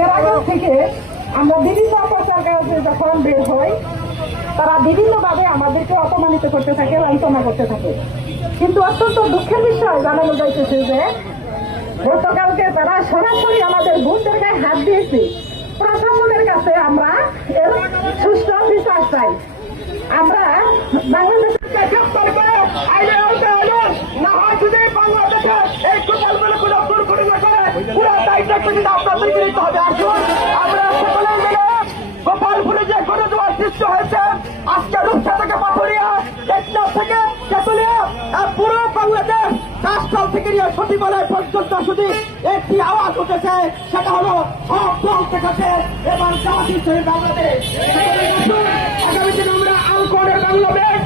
এর আগে থেকে আমরা বিভিন্ন অপচার কাজে যখন বের হই তারা বিভিন্নভাবে আমাদেরকে অপমানিত করতে থাকে, লাঞ্ছনা করতে থাকে। কিন্তু অত্যন্ত দুঃখের বিষয় জানানো যাইতেছে যে গতকালকে তারা সরাসরি আমাদের বোনদের গায়ে হাত দিয়েছে। প্রশাসনের কাছে আমরা এর সুষ্ঠু বিচার চাই। আমরা বাংলাদেশের গোপালপুরে যে গণজোয়ার সৃষ্টি হয়েছে আজকে রূপসা থেকে পাথরিয়া, টেকনাফ থেকে তেতুলিয়া, পুরো বাংলাদেশ কাশকাল থেকে নিয়ে সচিবালয় পর্যন্ত শুধু একটি আওয়াজ উঠেছে, সেটা হলো সব দল থেকে এবার জামাত ইসলামী বাংলাদেশ। আগামী দিনে আমরা আলকোয়ানের বাংলাদেশ